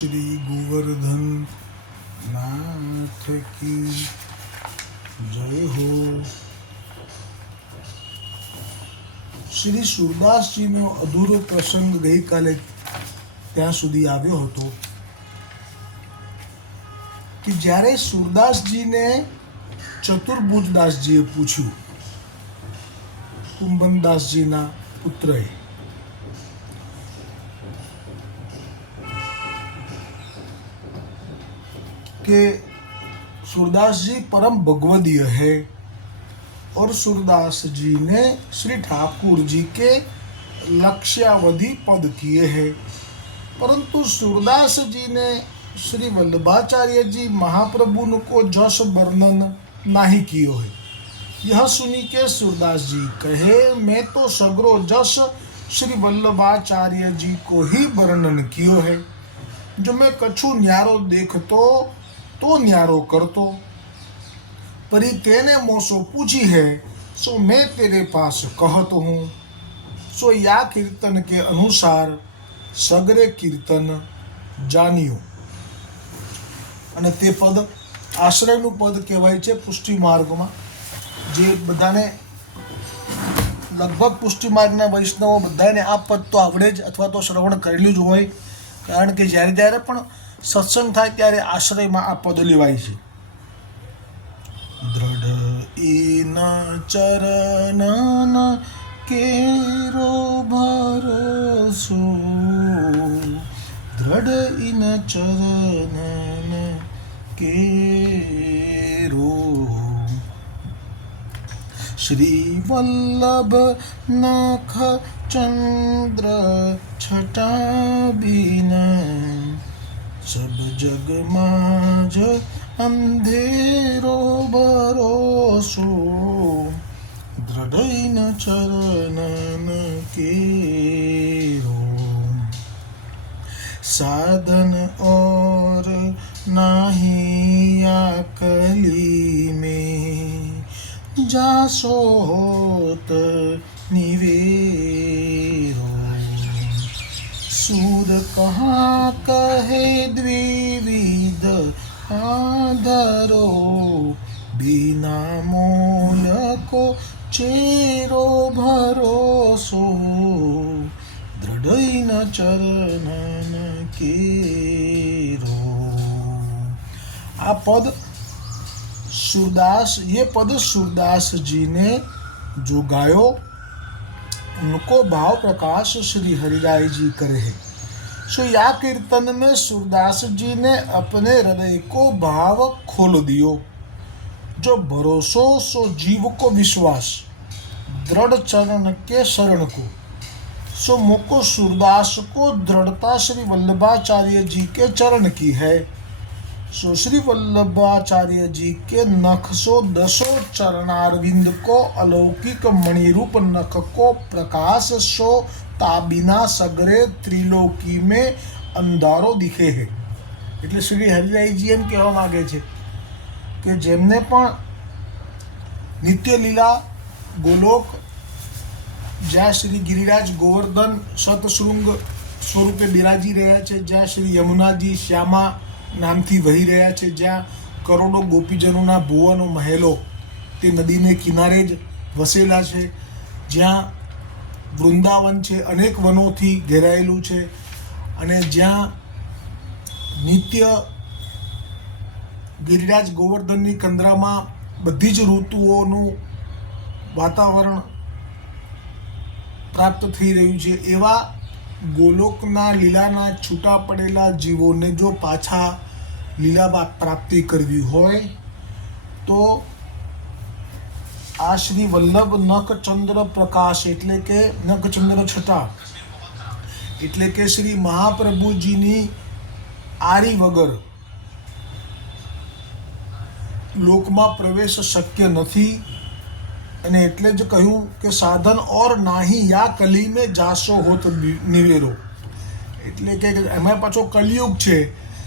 શ્રી ગોવર્ધન નાથ કી જય હો શ્રી સુરદાસજીનો અધૂરો પ્રસંગ ગઈકાલે ત્યાં સુધી આવ્યો હતો કે જ્યારે સુરદાસજીને ચતુર્ભુજદાસજીએ પૂછ્યું, કુંભનદાસજીના પુત્રએ कि सूरदास जी परम भगवदीय है। और सूरदास जी ने श्री ठाकुर जी के लक्ष्यावधि पद किए हैं। परंतु सूरदास जी ने श्री वल्लभाचार्य जी महाप्रभु को जस वर्णन नहीं कियो है। यह सुनी के सूरदास जी कहे, मैं तो सगरो जस श्री वल्लभाचार्य जी को ही वर्णन कियो है। जो मैं कछु न्यारो देख तो તો ન્યારો કરતો. પરી તેને મોસો પૂછી હે સો મેં તેરે પાસ કહત હું? સો યા કીર્તન કે અનુસાર સગરે કીર્તન જાન્યું. અને તે પદ આશ્રયનું પદ કહેવાય છે પુષ્ટિ માર્ગમાં. જે બધાને લગભગ પુષ્ટિ માર્ગના વૈષ્ણવો બધાને આ પદ તો આવડે જ અથવા તો શ્રવણ કરેલું જ હોય. કારણ કે જ્યારે, ત્યારે પણ સત્સંગ થાય ત્યારે આશ્રયમાં આ પદ લેવાય છે. દ્રઢ ઈના ચરણ કેરો ભરોસો. દ્રઢ ઇન ચરણ કેરો. શ્રી વલ્લભ નખ ચંદ્ર છટા બીના સબ જગમાં જ અંધેરો ભરોસો દ્રઢૈન ચરણન કેરો સાધન ઓર નહીં કલી મેં જાસો હોત નિવેશ कहाँ कहे द्विविध आधरो बिना मोल को चेरो भरोसो दृढ़ न चरणन केरो આ પદ सूरदास ये पद सूरदास जी ने जो गायो उनको भाव प्रकाश श्री हरिराय जी करे हैं सो या कीर्तन में सूरदास जी ने अपने हृदय को भाव खोल दियो जो भरोसो सो जीव को विश्वास दृढ़ चरण के शरण को सो मुको सूरदास को दृढ़ता श्री वल्लभाचार्य जी के चरण की है सो श्री वल्लभाचार्य जी के नख सो दसो चरणारविंद को अलौकिक मणिरूप नख को प्रकाश सो તાબીના સગરે ત્રિલોકી મેં અંધારો દિખે હે એટલે શ્રી હરિરાયજી એમ કહેવા માગે છે કે જેમને પણ નિત્યલીલા ગોલોક જ્યાં શ્રી ગિરિરાજ ગોવર્ધન સતશૃંગ સ્વરૂપે બિરાજી રહ્યા છે જ્યાં શ્રી યમુનાજી શ્યામા નામથી વહી રહ્યા છે જ્યાં કરોડો ગોપીજનોના ભુવનો મહેલો તે નદીને કિનારે જ વસેલા છે જ્યાં વૃંદાવન છે, અનેક વનોથી ઘેરાયેલું છે. અને જ્યાં નિત્ય ગિરિરાજ ગોવર્ધનની કંદરામાં બધી જ ઋતુઓનું વાતાવરણ પ્રાપ્ત થઈ રહ્યું છે, એવા ગોલોકના લીલાના છૂટા પડેલા જીવોને જો પાછા લીલા પ્રાપ્તિ કરવી હોય, તો આ શ્રી વલ્લભ નખચંદ્ર પ્રકાશ એટલે કે નખચંદ્ર છટા. એટલે કે શ્રી મહાપ્રભુજીની આરી વગર. લોકમાં પ્રવેશ શક્ય નથી. અને એટલે જ કહ્યું કે સાધન ઓર નાહી યા કલી મેં જાસો હોત નિવેરો. એટલે કે એમાં પાછો કલયુગ છે.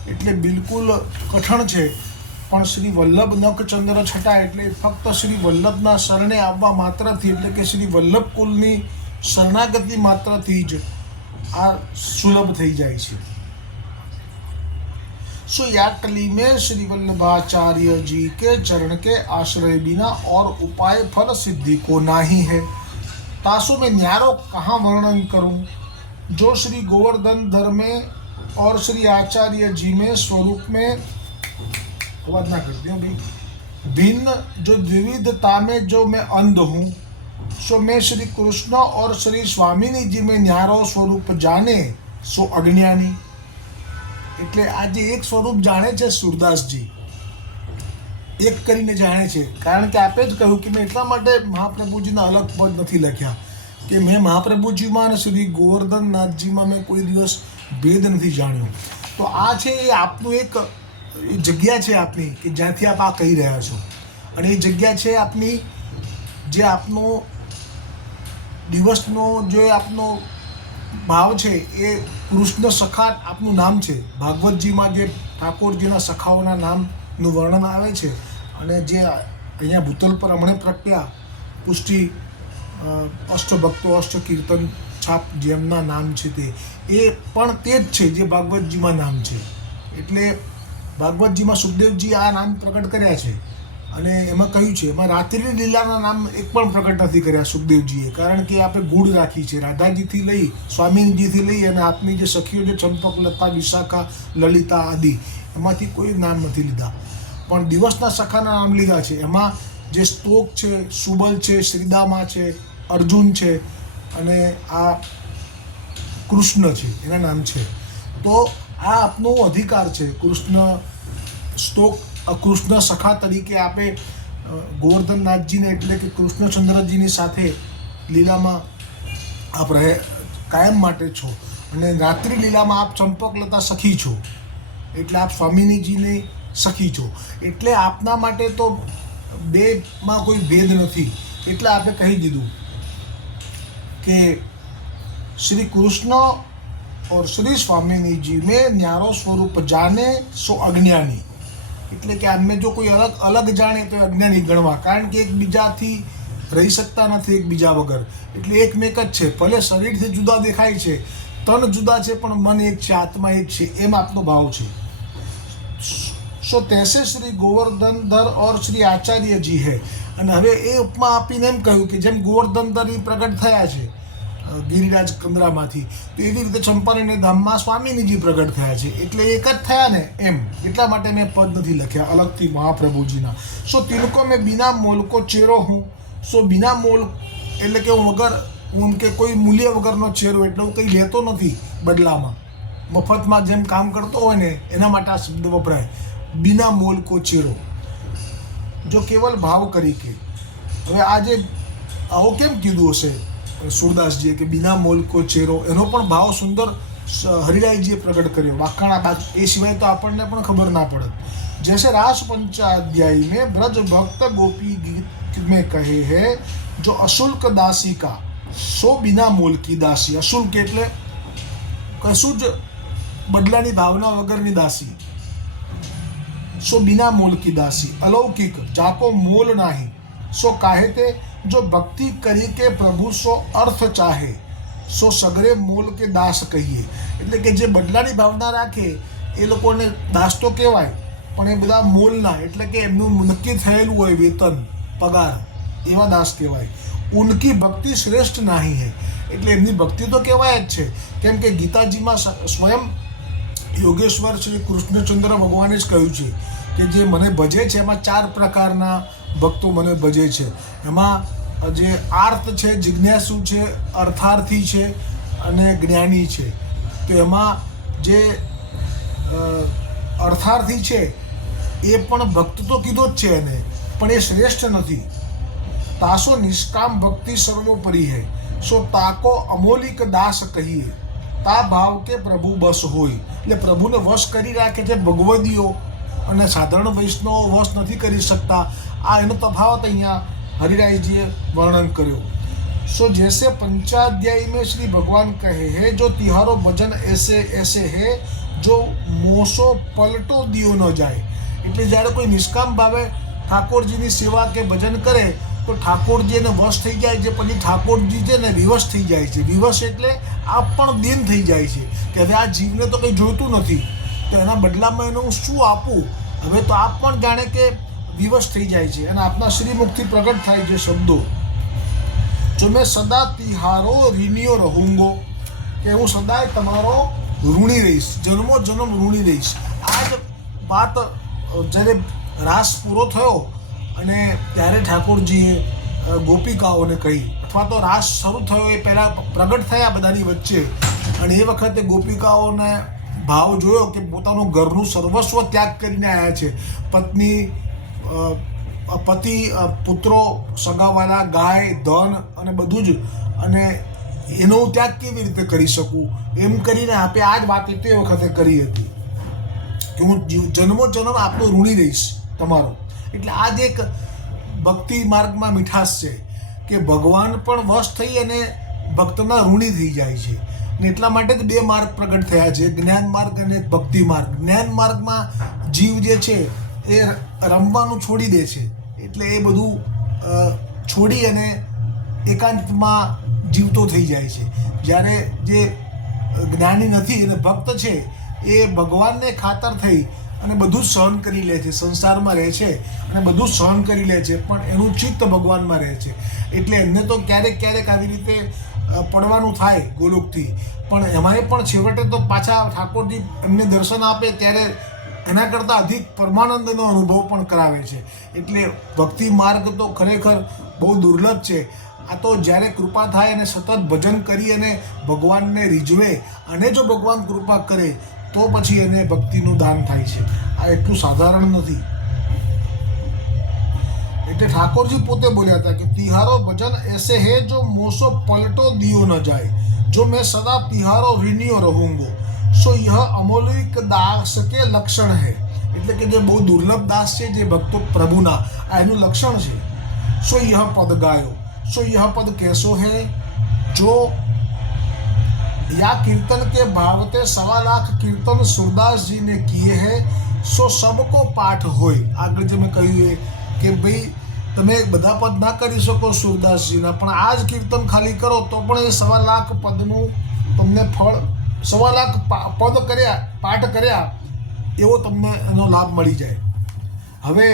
એટલે બિલકુલ કઠણ છે. પણ શ્રી વલ્લભ નખચંદ્ર છટા એટલે ફક્ત શ્રી વલ્લભના શરણે આવવા માત્રથી એટલે કે શ્રી વલ્લભ કુલની શરણાગતિ માત્રથી જ આ સુલભ થઈ જાય છે सो या कली में श्री वल्लभाचार्य जी के चरण के आश्रय बिना और उपाय फल सिद्धि को नाही है तासु में न्यारो कहाँ वर्णन करूं जो श्री गोवर्धन धर में और श्री आचार्य जी में स्वरूप में आवाज ना करती हूँ भी भिन्न जो द्विविधता में जो मैं अंध हूँ सो मैं श्री कृष्ण और श्री स्वामिनी जी में न्यारो स्वरूप जाने सो अज्ञानी એટલે આજે એક સ્વરૂપ જાણે છે સુરદાસજી એક કરીને જાણે છે કારણ કે આપે જ કહ્યું કે મેં એટલા માટે મહાપ્રભુજીના અલગ પદ નથી લખ્યા કે મેં મહાપ્રભુજીમાં અને શ્રી ગોવર્ધનનાથજીમાં મેં કોઈ દિવસ ભેદ નથી જાણ્યો તો આ છે એ આપનું એક એ જગ્યા છે આપની કે જ્યાંથી આપ આ કહી રહ્યા છો. અને એ જગ્યા છે આપની જે આપનો દિવસનો જે આપનો ભાવ છે એ કૃષ્ણ સખા આપનું નામ છે. ભાગવતજીમાં જે ઠાકોરજીના સખાઓના નામનું વર્ણન આવે છે અને જે અહીંયા ભૂતલ પર હમણે પ્રગટ્યા, પુષ્ટિ અષ્ટભક્તો અષ્ટ કીર્તન છાપ જેમના નામ છે તે. એ પણ તે જ છે જે ભાગવતજીમાં નામ છે. એટલે ભાગવતજીમાં સુખદેવજી આ નામ પ્રગટ કર્યા છે. અને એમાં કહ્યું છે, એમાં રાત્રિ લીલાના નામ એક પણ પ્રકટ નથી કર્યા સુખદેવજીએ, કારણ કે આપણે ગુડ રાખી છે. રાધાજીથી લઈ, સ્વામીજીથી લઈ અને આપની જે સખીઓ જે ચંપક, લતા, વિશાખા, લલિતા આદિ, એમાંથી કોઈ નામ નથી લીધા. પણ દિવસના સખાના નામ લીધા છે. એમાં જે સ્તોક છે, સુબલ છે, શ્રીદામા છે, અર્જુન છે અને આ કૃષ્ણ છે, એના નામ છે. તો આ આપનો અધિકાર છે, કૃષ્ણ સ્ટોક કૃષ્ણ સખા તરીકે આપે ગોવર્ધનનાથજીને એટલે કે કૃષ્ણચંદ્રજીની સાથે લીલામાં આપ રહે, કાયમ માટે છો. અને રાત્રિ લીલામાં આપ ચંપકલતા સખી છો. એટલે આપ સ્વામિનીજીને સખી છો. એટલે આપના માટે તો બેમાં કોઈ ભેદ નથી. એટલે આપણે કહી દીધું કે શ્રી કૃષ્ણ ઓર શ્રી સ્વામિનીજી મેં ન્યારો સ્વરૂપ જાને સો અજ્ઞાની. એટલે કે આમે જો કોઈ અલગ અલગ જાણે તો અજ્ઞાની ગણવા. કારણ કે એકબીજાથી રહી શકતા નથી એકબીજા વગર. એટલે એકમેક જ છે. ભલે શરીરથી જુદા દેખાય છે, તન જુદા છે, પણ મન એક છે, આત્મા એક છે, એમ આપનો ભાવ છે. સો તેસે શ્રી ગોવર્ધન ધર ઓર શ્રી આચાર્યજી હે. અને હવે એ ઉપમા આપીને એમ કહ્યું કે જેમ ગોવર્ધન ધર એ પ્રગટ થયા છે ગિરિરાજ કંદરામાંથી. તો એવી રીતે ચંપારણ્ય ધામમાં સ્વામીનીજી પ્રગટ થયા છે, એટલે એક જ થયા ને એમ. એટલા માટે મેં પદ નથી લખ્યા, અલગથી મહાપ્રભુજીના. સો તિલકો મેં બિના મોલકો ચેરો હું. સો બિના મોલ એટલે કે હું વગર, હું કે કોઈ મૂલ્ય વગરનો ચેરો, એટલે હું કંઈ લેતો નથી બદલામાં. મફતમાં જેમ કામ કરતો હોય ને, એના માટે આ શબ્દ વપરાય. બિના મોલકો ચેરો. જો કેવલ ભાવ કરી કે. હવે આજે આવો કેમ કીધું હશે? સુરદાસજીએ કે બિના મોલ કો ચેરો એનો પણ ભાવ સુંદર હરિરાયજીએ પ્રગટ કર્યો વાકાણા બાદ એ સિવાય તો આપણને પણ ખબર ના પડત જૈસે રાસ पंचाध्यायी में ब्रज भक्त गोपी गीत में કહે है जो અશુલ્ક દાસી કા સો બિના મોલ કી દાસી અશુલ્ક એટલે કશું જ બદલાની ભાવના વગરની દાસી સો બિના મોલ કી દાસી અલૌકિક જાકો મોલ નહીં सो काहे તે જો ભક્તિ કરી કે પ્રભુ સો અર્થ ચાહે સો સગરે મોલ કે દાસ કહીએ એટલે કે જે બદલાની ભાવના રાખે એ લોકોને દાસ તો કહેવાય પણ એ બધા મોલના એટલે કે એમનું નક્કી થયેલું હોય વેતન પગાર એવા દાસ કહેવાય ઉનકી ભક્તિ શ્રેષ્ઠ નાહી હે એટલે એમની ભક્તિ તો કહેવાય જ છે કેમ કે ગીતાજીમાં સ- સ્વયં યોગેશ્વર શ્રી કૃષ્ણચંદ્ર ભગવાને જ કહ્યું છે કે જે મને ભજે છે એમાં ચાર પ્રકારના ભક્તો મને ભજે છે. એમાં જે આર્ત છે, જિજ્ઞાસુ છે, અર્થાર્થી છે અને જ્ઞાની છે. તો એમાં જે અર્થાર્થી છે, એ પણ ભક્ત તો કીધો જ છે એને, પણ એ શ્રેષ્ઠ નથી. તાસો નિષ્કામ ભક્તિ સર્વોપરી હૈ. સો તાકો અમોલિક દાસ કહીએ. તા ભાવ કે પ્રભુ બસ હોય. એટલે પ્રભુને વશ કરી રાખે છે ભગવદીઓ. અને સાધારણ વૈષ્ણવો વશ નથી કરી શકતા. આ એનો તફાવત અહીંયા હરિરાયજીએ વર્ણન કર્યો सो जैसे पंचाध्यायी में श्री भगवान कहे हैं जो तिहारो भजन ऐसे ऐसे है जो મોસો પલટો દિયો ન જાય એટલે જ્યારે કોઈ નિષ્કામ ભાવે ઠાકોરજીની સેવા કે ભજન કરે તો ઠાકોરજી એને વશ થઈ જાય છે પછી ઠાકોરજી છે ને વિવશ થઈ જાય છે વિવશ એટલે આ પણ દિન થઈ જાય છે કે હવે આ જીવને તો કંઈ જોઈતું નથી તો એના બદલામાં એને હું શું આપું હવે તો આપ પણ જાણે કે વિવશ થઈ જાય છે અને આપના શ્રીમુખથી પ્રગટ થાય છે શબ્દો જો મેં સદા તિહારો રીનિયો રહુંગો, કે હું સદાય તમારો ઋણી રહીશ, જન્મો જન્મ ઋણી રહીશ. આ જ વાત જ્યારે રાસ પૂરો થયો અને ત્યારે ઠાકોરજીએ ગોપિકાઓને કહી. અથવા તો રાસ શરૂ થયો એ પહેલાં પ્રગટ થયા બધાની વચ્ચે. અને એ વખતે ગોપિકાઓને ભાવ જોયો કે પોતાનું ઘરનું સર્વસ્વ ત્યાગ કરીને આવ્યા છે. પત્ની પતિ પુત્રો, સગાવાલા, ગાય, ધન અને બધું જ. અને એનો હું ત્યાગ કેવી રીતે કરી શકું? એમ કરીને આપે આ જ વાત તે વખતે કરી હતી કે હું જન્મો જન્મ આપનો ઋણી રહીશ તમારો. એટલે આ જ એક ભક્તિ માર્ગમાં મીઠાશ છે કે ભગવાન પણ વશ થઈ અને ભક્તના ઋણી થઈ જાય છે. ને એટલા માટે જ બે માર્ગ પ્રગટ થયા છે. જ્ઞાન માર્ગ અને ભક્તિ માર્ગ. જ્ઞાન માર્ગમાં જીવ જે છે એ રમવાનું છોડી દે છે. એટલે એ બધું છોડી અને એકાંતમાં જીવતો થઈ જાય છે. જ્યારે જે જ્ઞાની નથી અને ભક્ત છે, એ ભગવાનને ખાતર થઈ અને બધું સહન કરી લે છે, સંસારમાં રહે છે અને બધું સહન કરી લે છે, પણ એનું ચિત્ત ભગવાનમાં રહે છે. એટલે એમને તો ક્યારેક ક્યારેક આવી રીતે પડવાનું થાય ગોલુકથી. પણ એમાંય પણ છેવટે તો પાછા ઠાકોરજી એમને દર્શન આપે ત્યારે એના કરતાં અધિક પરમાનંદનો અનુભવ પણ કરાવે છે. એટલે ભક્તિ માર્ગ તો ખરેખર બહુ દુર્લભ છે. આ તો જ્યારે કૃપા થાય અને સતત ભજન કરી અને ભગવાનને રીઝવે, અને જો ભગવાન કૃપા કરે, તો પછી એને ભક્તિનું દાન થાય છે. આ એટલું સાધારણ નથી. એટલે ઠાકોરજી પોતે બોલ્યા હતા કે, તિહારો ભજન એસે હે જો મોસો પલટો દિયો ન જાય. જો મેં સદા તિહારો રિનિયો રહુંગો. સો યહ અમૌલિક દાસ કે લક્ષણ હે એટલે કે જે બહુ દુર્લભ દાસ છે જે ભક્તો પ્રભુના આ એનું લક્ષણ છે સો યહ પદ ગાયો સો યહ પદ કેસો હે જો या कीर्तन के भावते सवा लाख कीर्तन सूरदास जी ने किए हैं સો સબકો પાઠ હોય આગળ જે મેં કહ્યું એ કે ભાઈ તમે બધા પદ ના કરી શકો સુરદાસજીના પણ આ જ કીર્તન ખાલી કરો તો પણ એ સવા લાખ પદનું તમને ફળ સવા લાખ પા- પદ કર્યા પાઠ કર્યા એવો તમને એનો લાભ મળી જાય હવે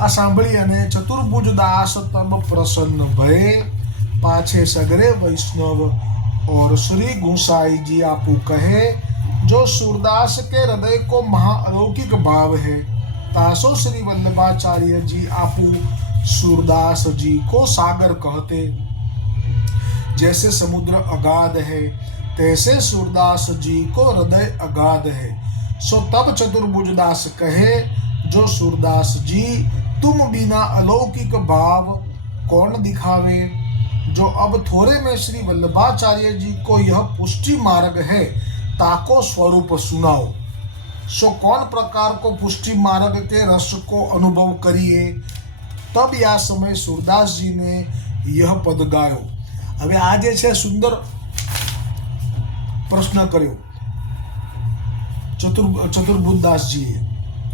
આ સાંભળી અને ચતુર્ભુજ દાસ તબ પ્રસન્ન ભય પાછે સગરે વૈષ્ણવ और श्री गोसाई जी आपू कहे जो सूरदास के हृदय को महाअलौकिक भाव है तासो श्री वल्लभाचार्य जी आपू सूरदास जी को सागर कहते जैसे समुद्र अगाध है तैसे सूरदास जी को हृदय अगाध है सो तब चतुर्भुजदास कहे जो सूरदास जी तुम बिना अलौकिक भाव कौन दिखावे जो अब थोड़े में श्री वल्लभाचार्य जी को यह पुष्टि मार्ग है ताको स्वरूप सुनाओ सो कौन प्रकार को पुष्टि मार्ग के रस को अनुभव करिए तब या समय सूरदास जी ने यह પદ ગાયો હવે આ જે છે સુંદર પ્રશ્ન કર્યો. ચતુર, ચતુર્ભુજદાસજીએ,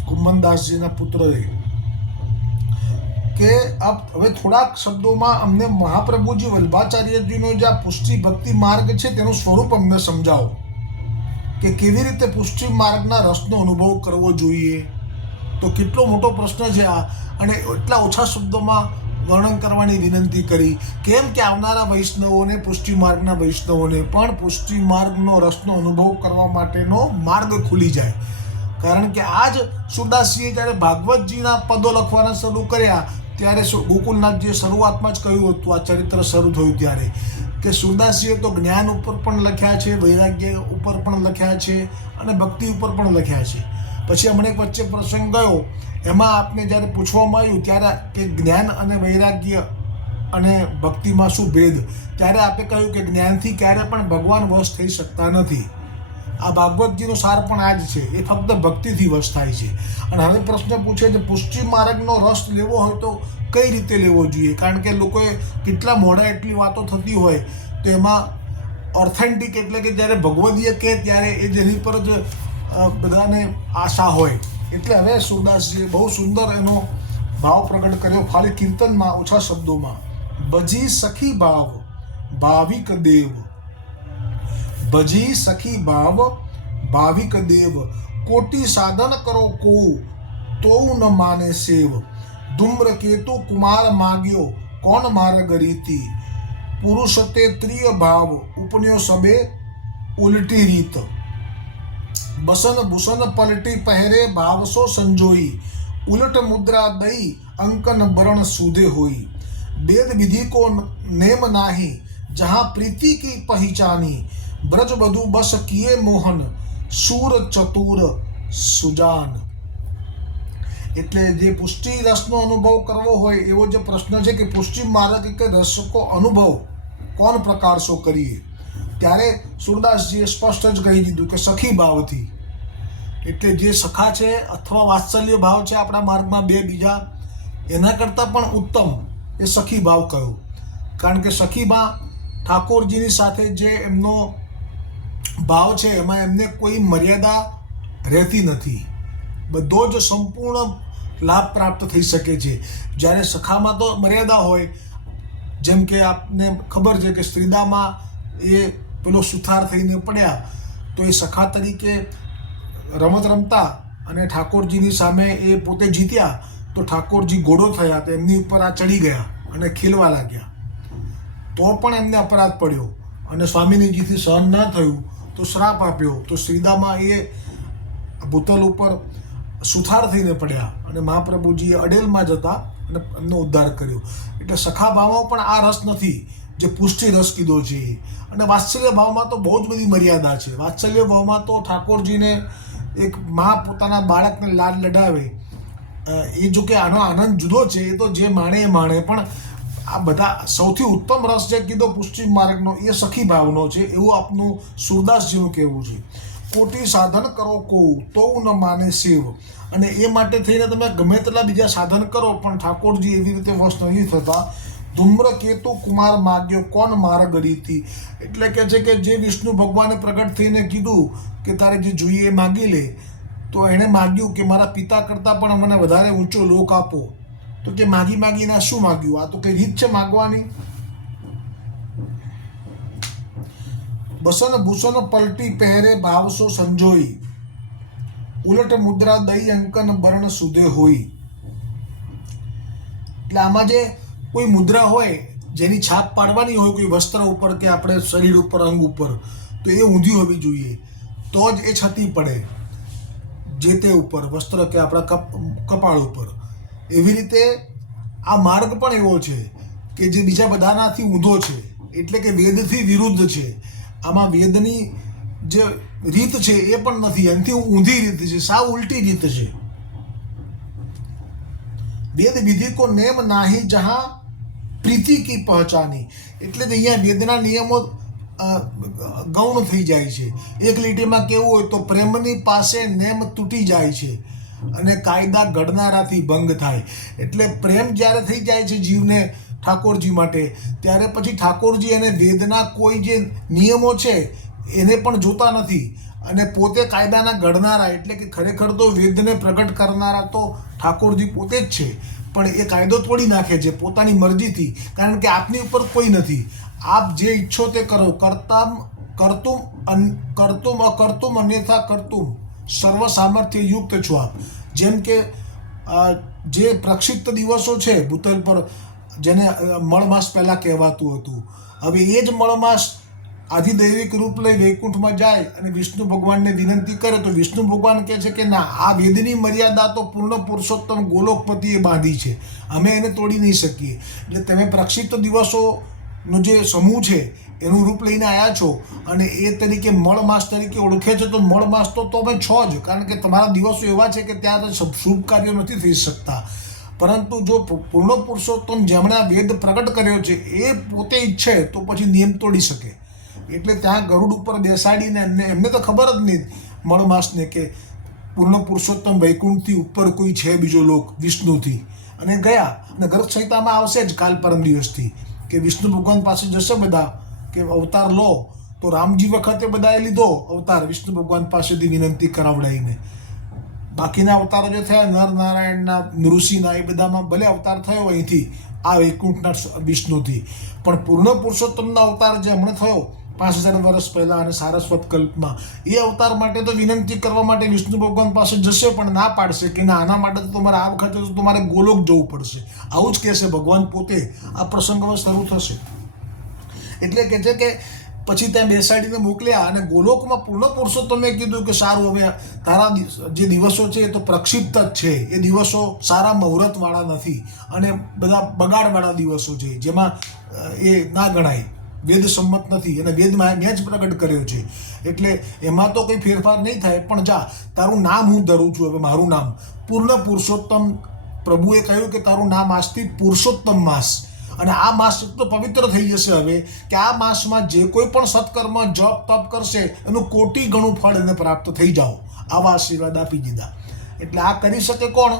કુંભનદાસજીના પુત્રએ કે આપ હવે થોડાક શબ્દોમાં અમને મહાપ્રભુજી વલ્ભાચાર્યજીનો જે આ પુષ્ટિ ભક્તિ માર્ગ છે તેનું સ્વરૂપ અમને સમજાવો. કે કેવી રીતે પુષ્ટિ માર્ગના રસનો અનુભવ કરવો જોઈએ? તો કેટલો મોટો પ્રશ્ન છે આ. અને એટલા ઓછા શબ્દોમાં વર્ણન કરવાની વિનંતી કરી. કેમ કે આવનારા વૈષ્ણવોને પુષ્ટિ માર્ગના વૈષ્ણવોને પણ પુષ્ટિ માર્ગનો રસનો અનુભવ કરવા માટેનો માર્ગ ખુલી જાય. કારણ કે આજ સુરદાસજીએ જ્યારે ભાગવતજીના પદો લખવાના શરૂ કર્યા, ત્યારે ગોકુલનાથજીએ શરૂઆતમાં જ કહ્યું હતું, આ ચરિત્ર શરૂ થયું ત્યારે કે સુરદાસજીએ તો જ્ઞાન ઉપર પણ લખ્યા છે, વૈરાગ્ય ઉપર પણ લખ્યા છે અને ભક્તિ ઉપર પણ લખ્યા છે. પછી હમણાં વચ્ચે પ્રસંગ ગયો. એમાં આપને જ્યારે પૂછવામાં આવ્યું ત્યારે કે જ્ઞાન અને વૈરાગ્ય અને ભક્તિમાં શું ભેદ? ત્યારે આપે કહ્યું કે જ્ઞાનથી ક્યારે પણ ભગવાન વશ થઈ શકતા નથી. આ ભાગવતજીનો સાર પણ આ જ છે. એ ફક્ત ભક્તિથી વશ થાય છે. અને હવે પ્રશ્ન પૂછે છે, પુષ્ટિ માર્ગનો રસ લેવો હોય તો કઈ રીતે લેવો જોઈએ? કારણ કે લોકોએ કેટલા મોડા એટલી વાતો થતી હોય, તો એમાં ઓથેન્ટિક એટલે કે જ્યારે ભગવદીય કહે ત્યારે એ જેની પર જ બધાને આશા હોય. એટલે હવે સુરદાસજીએ બહુ સુંદર એનો ભાવ પ્રગટ કર્યો ખાલી કીર્તનમાં ઓછા શબ્દોમાં. બજી સખી ભાવ, ભાવિક દેવ. ભજી સખી ભાવ, ભાવિક દેવ. કોટી સાધન કરો કો તો ન માને સેવ. ધૂમ્રકેતુ કુમાર માગ્યો, કોણ માર્ગ રીતિ? પુરુષ તે ત્રિય ભાવ. ઉપન્યો સબે ઉલટી રીત. બસન ભૂષણ પલટી પહેરે ભાવસો સંજોઈ ઉલટ મુદ્રા દઈ અંકન બરણ સુધે હોઈ વેદ વિધિ को नेम नाही जहाँ प्रीति की पहचानी ब्रज बधु बस किए मोहन शूर चतुर સુજાન એટલે જે પુષ્ટિ રસનો અનુભવ કરવો હોય એવો જે પ્રશ્ન છે કે પુષ્ટિ માર્ગ કે રસ કો અનુભવ કોણ પ્રકારસો કરીએ ત્યારે સુરદાસજીએ સ્પષ્ટ જ કહી દીધું કે સખી ભાવથી. એટલે જે સખા છે અથવા વાત્સલ્ય ભાવ છે આપણા માર્ગમાં બે બીજા, એના કરતાં પણ ઉત્તમ એ સખી ભાવ કહ્યું. કારણ કે સખીમાં ઠાકોરજીની સાથે જે એમનો ભાવ છે, એમાં એમને કોઈ મર્યાદા રહેતી નથી. બધો જ સંપૂર્ણ લાભ પ્રાપ્ત થઈ શકે છે. જ્યારે સખામાં તો મર્યાદા હોય, જેમ કે આપને ખબર છે કે સ્ત્રીદામાં એ પેલો સુથાર થઈને પડ્યા તો એ સખા તરીકે રમત રમતા અને ઠાકોરજીની સામે એ પોતે જીત્યા તો ઠાકોરજી ઘોડો થયા તો એમની ઉપર આ ચડી ગયા અને ખીલવા લાગ્યા. તો પણ એમને અપરાધ પડ્યો અને સ્વામિનીજીથી સહન ન થયું તો શ્રાપ આપ્યો. તો શ્રીદામાં એ ભૂતલ ઉપર સુથાર થઈને પડ્યા અને મહાપ્રભુજીએ અડેલમાં જતા અને એમનો ઉદ્ધાર કર્યો. એટલે સખા ભાવમાં પણ આ રસ નથી. જે પુષ્ટિ રસ કીધો છે. અને વાત્સલ્ય ભાવમાં તો બહુ જ બધી મર્યાદા છે. વાત્સલ્ય ભાવમાં તો ઠાકોરજીને એક મા પોતાના બાળકને લાડ લડાવે. એ જો કે આનો આનંદ જુદો છે, એ તો જે માણે એ માણે, પણ આ બધા સૌથી ઉત્તમ રસ જે કીધો પુષ્ટિ માર્ગનો, એ સખી ભાવનો છે, એવું આપનું સુરદાસજીનું કહેવું છે. કોટી સાધન કરો કહું તો ન માને શિવ અને એ માટે થઈને તમે ગમે તેટલા બીજા સાધન કરો, પણ ઠાકોરજી એવી રીતે વશ નથી થતા ધૂમ્ર કેતુ કુમાર માગ્યો, કોણ માર્ગ રીતિ એટલે કે છે કે જે વિષ્ણુ ભગવાને પ્રગટ થઈને કીધું કે તારે જે જોઈએ એ માગી લે, તો એણે માગ્યું કે મારા પિતા કરતાં પણ મને વધારે ઊંચો લોક આપો. તો કે માગી માગીને શું માગ્યું? આ તો કઈ રીત છે માગવાની? બસન ભૂષણ પલટી પહેરે ભાવસો સંજોઈ. ઉલટ મુદ્રા દઈ અંકન બર્ણ સુધે હોય એટલે આમાં જે કોઈ મુદ્રા હોય, જેની છાપ પાડવાની હોય કોઈ વસ્ત્ર ઉપર કે આપણે શરીર ઉપર, અંગ ઉપર, તો એ ઊંધી હોવી જોઈએ. તો જ એ છતી પડે. જે તે ઉપર, વસ્ત્ર કે આપણા કપ, કપાળ ઉપર. એવી રીતે આ માર્ગ પણ એવો છે કે જે બીજા બધાનાથી ઊંધો છે. એટલે કે વેદથી વિરુદ્ધ છે. આમાં વેદની જે રીત છે એ પણ નથી. એનાથી ઊંધી રીત છે, સાવ ઉલટી રીત છે. વેદ વિધિ કો નેમ નાહી જહાં પ્રીતિ કી પહચાની એટલે જ અહીંયા વેદના નિયમો ગૌણ થઈ જાય છે. એક લીટીમાં કેવું હોય તો પ્રેમની પાસે નેમ તૂટી જાય છે અને કાયદા ઘડનારાથી ભંગ થાય. એટલે પ્રેમ જ્યારે થઈ જાય છે જીવને ઠાકોરજી માટે, ત્યારે પછી ઠાકોરજી અને વેદના કોઈ જે નિયમો છે, એને પણ જોતા નથી. અને પોતે કાયદાના ઘડનારા, એટલે કે ખરેખર તો વેદને પ્રગટ કરનારા તો ઠાકોરજી પોતે જ છે. પણ એ કાયદો તોડી નાખે છે પોતાની મરજીથી, કારણ કે આપની ઉપર કોઈ નથી. આપ જે ઈચ્છો તે કરો. કરતામ, કરતુમ અન- કરતુમ અકર્તુમ, અન્યથા કરતુમ. સર્વ સામર્થ્ય યુક્ત છો આપ. જેમ કે જે પ્રક્ષિપ્ત દિવસો છે, ભૂતલ પર જેને મળમાસ પહેલાં કહેવાતું હતું. હવે એ જ મળમાસ આધિદૈવિક રૂપ લઈ વૈકુંઠમાં જાય અને વિષ્ણુ ભગવાનને વિનંતી કરે તો વિષ્ણુ ભગવાન કહે છે કે ના, આ વેદની મર્યાદા તો પૂર્ણ પુરુષોત્તમ ગોલોકપતિએ બાંધી છે. અમે એને તોડી નહીં શકીએ. એટલે તમે પ્રક્ષિપ્ત દિવસોનો જે સમૂહ છે, એનું રૂપ લઈને આવ્યા છો અને એ તરીકે મળ માસ તરીકે ઓળખે છે, તો મળ માસ તો તમે છો જ. કારણ કે તમારા દિવસો એવા છે કે ત્યાં શુભ કાર્યો નથી થઈ શકતા. પરંતુ જો પૂર્ણ પુરુષોત્તમ જેમણે વેદ પ્રગટ કર્યો છે, એ પોતે ઈચ્છે તો પછી નિયમ તોડી શકે. એટલે ત્યાં ગરુડ ઉપર બેસાડીને એમને એમને તો ખબર જ નહીં મળમાસને કે પૂર્ણ પુરુષોત્તમ વૈકુંઠથી ઉપર કોઈ છે બીજો લોક વિષ્ણુથી. અને ગયા, અને ગર્ભ સંહિતામાં આવશે જ કાલ પરમ દિવસથી કે વિષ્ણુ ભગવાન પાસે જશે બધા, કે અવતાર લો, તો રામજી વખતે બધાએ લીધો અવતાર વિષ્ણુ ભગવાન પાસેથી વિનંતી કરાવડાવીને બાકીના અવતારો જે થયા નર નારાયણના નૃષિના એ બધામાં ભલે અવતાર થયો અહીંથી, આ વૈકુંઠના વિષ્ણુથી. પણ પૂર્ણ પુરુષોત્તમનો અવતાર જે હમણાં થયો પાંચ હજાર વર્ષ પહેલાં અને સારસ્વત કલ્પમાં. એ અવતાર માટે તો વિનંતી કરવા માટે વિષ્ણુ ભગવાન પાસે જશે પણ ના પાડશે કે ના, આના માટે તો તમારે આ વખતે તો તમારે ગોલોક જવું પડશે. આવું જ કહેશે ભગવાન પોતે. આ પ્રસંગમાં શરૂ થશે. એટલે કહે છે કે પછી ત્યાં બેસાડીને મોકલ્યા અને ગોલોકમાં પૂર્ણ પુરુષોત્તમે કીધું કે સારું, હવે તારા જે દિવસો છે એ તો પ્રક્ષિપ્ત જ છે. એ દિવસો સારા મુહૂર્તવાળા નથી અને બધા બગાડવાળા દિવસો છે, જેમાં એ ના ગણાય. વેદ સંમત નથી. અને વેદમાં મેં જ પ્રગટ કર્યો છે. એટલે એમાં તો કંઈ ફેરફાર નહીં થાય. પણ જા, તારું નામ હું ધરું છું. હવે મારું નામ પૂર્ણ પુરુષોત્તમ પ્રભુએ કહ્યું કે તારું નામ આજથી પુરુષોત્તમ માસ. અને આ માસ તો પવિત્ર થઈ જશે હવે, કે આ માસમાં જે કોઈ પણ સત્કર્મ, જપ, તપ કરશે, એનું કોટી ગણું ફળ એને પ્રાપ્ત થઈ જાઓ. આવા આશીર્વાદ આપી દીધા. એટલે આ કરી શકે કોણ?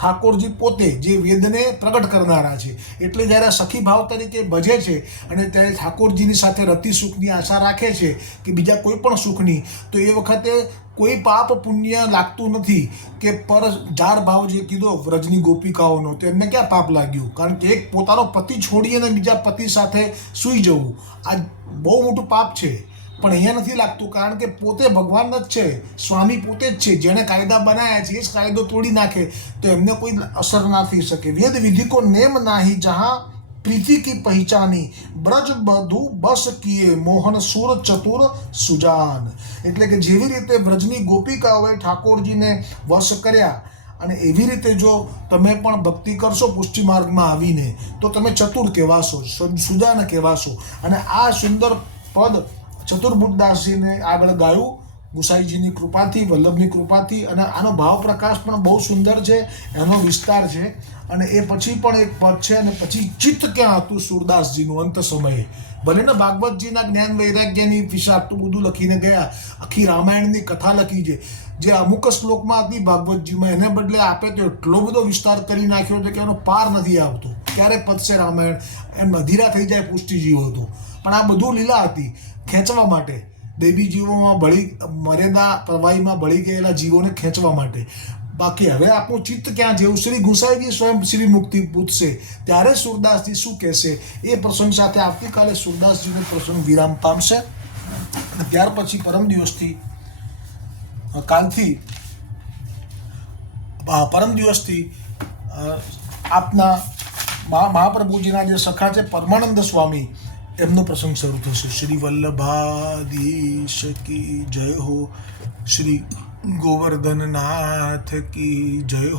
ઠાકોરજી પોતે જે વેદને પ્રગટ કરનારા છે. એટલે જ્યારે સખી ભાવ તરીકે ભજે છે અને ત્યારે ઠાકોરજીની સાથે રતિ સુખની આશા રાખે છે કે બીજા કોઈ પણ સુખની તો એ વખતે કોઈ પાપ પુણ્ય લાગતું નથી કે પર જાર ભાવ જે કીધો વ્રજની ગોપિકાઓનો, તો એમને ક્યાં પાપ લાગ્યું? કારણ કે એક પોતાનો પતિ છોડી અને બીજા પતિ સાથે સૂઈ જવું, આ બહુ મોટું પાપ છે. પણ અહીંયા નથી લાગતું, કારણ કે પોતે ભગવાન જ છે, સ્વામી પોતે જ છે, જેણે કાયદા બનાવ્યા છે, એ જ કાયદો તોડી નાખે, તો એમને કોઈ અસર ના થઈ શકે. વેદ વિધિ કો નેમ નાહી જહાં પ્રીતિ કી પહેચાની, બ્રજ બધું બસ કીએ મોહન સુર ચતુર સુજાન. એટલે કે જેવી રીતે વ્રજની ગોપિકાઓએ ઠાકોરજીને વશ કર્યા, અને એવી રીતે જો તમે પણ ભક્તિ કરશો પુષ્ટિ માર્ગમાં આવીને, તો તમે ચતુર કહેવાશો સુજાન કહેવાશો. અને આ સુંદર પદ ચતુર્બુદ્ધદાસજીને આગળ ગાયું. ગુસાઈજીની કૃપાથી, વલ્લભની કૃપાથી અને આનો ભાવ પ્રકાશ પણ બહુ સુંદર છે, એનો વિસ્તાર છે. અને એ પછી પણ એક પદ છે અને પછી ચિત્ત ક્યાં હતું સુરદાસજીનું અંત સમયે? ભલે ને ભાગવતજીના જ્ઞાન વૈરાગ્યની વિશે આટલું બધું લખીને ગયા, આખી રામાયણની કથા લખી છે. જે અમુક શ્લોકમાં હતી ભાગવતજીમાં, એને બદલે આપે તો એટલો બધો વિસ્તાર કરી નાખ્યો છે કે એનો પાર નથી આવતો. ક્યારે પતશે રામાયણ? એમ અધીરા થઈ જાય પુષ્ટિજીવો હતો પણ આ બધું લીલા હતી. ખેંચવા માટે. દેવી જીવોમાં ભળી મર્યાદા પ્રવાહીમાં ભળી ગયેલા જીવોને ખેંચવા માટે. બાકી હવે આપણું ચિત્ત ક્યાં જેવું શ્રી ગુસાઈજી સ્વયં શ્રી મુક્તિ પૂછશે. ત્યારે સુરદાસજી શું કહેશે? એ પ્રસંગ સાથે આવતીકાલે સુરદાસજીનો પ્રસંગ વિરામ પામશે. અને ત્યાર પછી પરમ દિવસથી કાલથી પરમ દિવસથી આપના મહાપ્રભુજીના જે સખા છે પરમાનંદ સ્વામી એમનો પ્રસંગ શરૂ થશે. શ્રી વલ્લભાધીશ કી જય હો. શ્રી ગોવર્ધનનાથ કી જય હો.